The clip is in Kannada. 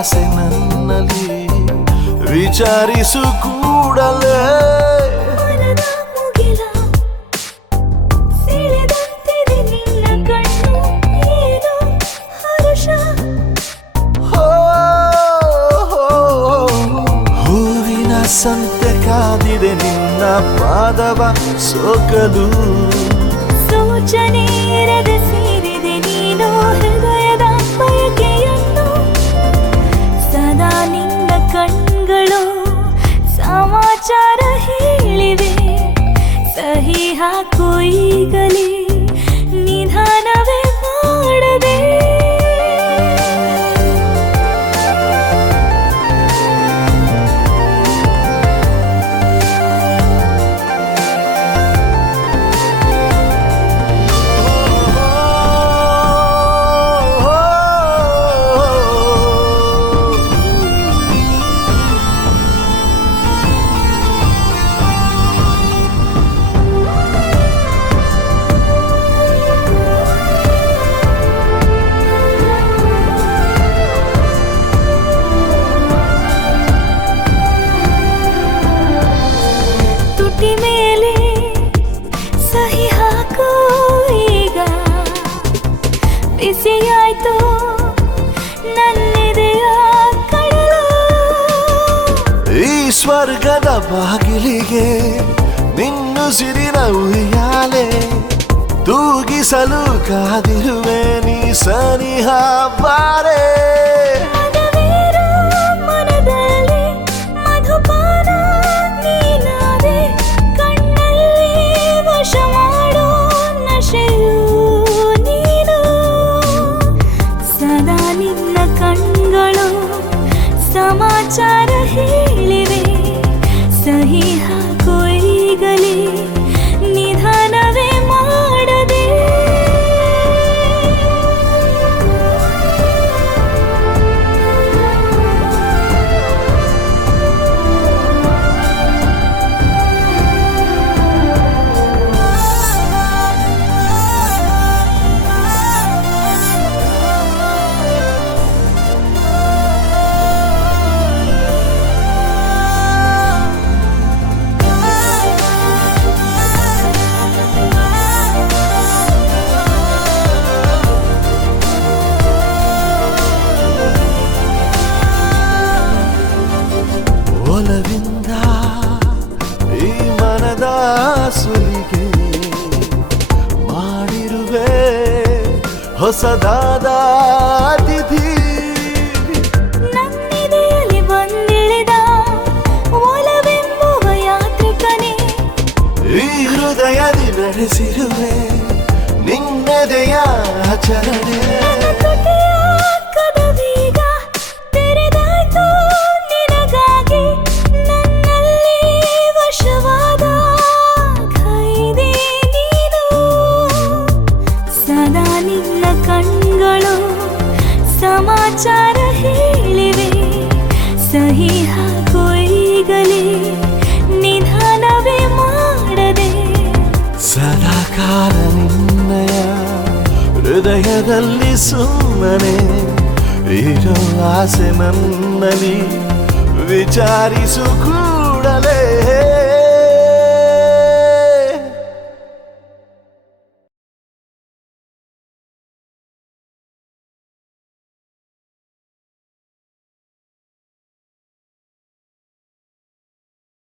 ಆಸೆ ನನ್ನಲ್ಲಿ ವಿಚಾರಿಸು ಕೂಡಲೇ ಹೂವಿನ ಸಂತೆ ಕಾದಿದೆ ನಿನ್ನ ಪಾದವ ಸೋಕಲು ಸೂಚನೆ ಇರದೆ ಸೇರಿದೆ ನೀನು ಹೃದಯದ ಬಯಕೆಯನ್ನು ಸದಾ ನಿನ್ನ ಕಣ್ಗಳು ಸಮಾಚಾರ ಹೇಳಿವೆ ಸಹಿ ಹಾಕು ಈಗಲೇ ನಿಧಾನವೇ ಮಾಡದೆ ಮೇಲೆ ಸಹಿ ಹಾಕೋ ಈಗ ಬಿಸಿಯಾಯ್ತು ನನ್ನೆದೆಯ ಕಡಲು ಈ ಸ್ವರ್ಗದ ಬಾಗಿಲಿಗೆ ನಿನ್ನುಸಿರಿನ ಉಯ್ಯಾಲೆ ತೂಗಿಸಲು ಕಾದಿರುವೆ ನೀ ಸನಿಹ ಬಾರೆ ಸಮಾಚಾರ ಹೇಳಿವೆ ಸಹಿ ಹಾಕೋ ಈಗಲೇ ನಿಧಾನವೇ ಮಾಡದೆ ಒಲವಿಂದ ಈ ಮನದ ಸುಲಿಗೆ ಮಾಡಿರುವೆ ಹೊಸದಾದ ಅತಿಥಿ ನನ್ನೆದೆಯಲ್ಲಿ ಬಂದಿಳಿದ ಒಲವೆಂಬುವ ಯಾತ್ರಿಕನೇ ಈ ಹೃದಯದಿ ನಡೆಸಿರುವೆ ನಿನ್ನೆದೆಯ ಆಚರಣೆ ಸಮಾಚಾರ ಹೇಳಿವೆ ಸಹಿ ಹಾಕೋ ಈಗಲೇ ನಿಧಾನವೇ ಮಾಡದೆ ಸದಾಕಾಲ ನಿನ್ನಯ ಹೃದಯದಲ್ಲಿ ಸುಮ್ಮನೆ ಇರೋ ಆಸೆ ನನ್ನಲ್ಲಿ ವಿಚಾರಿಸು ಕೂಡಲೇ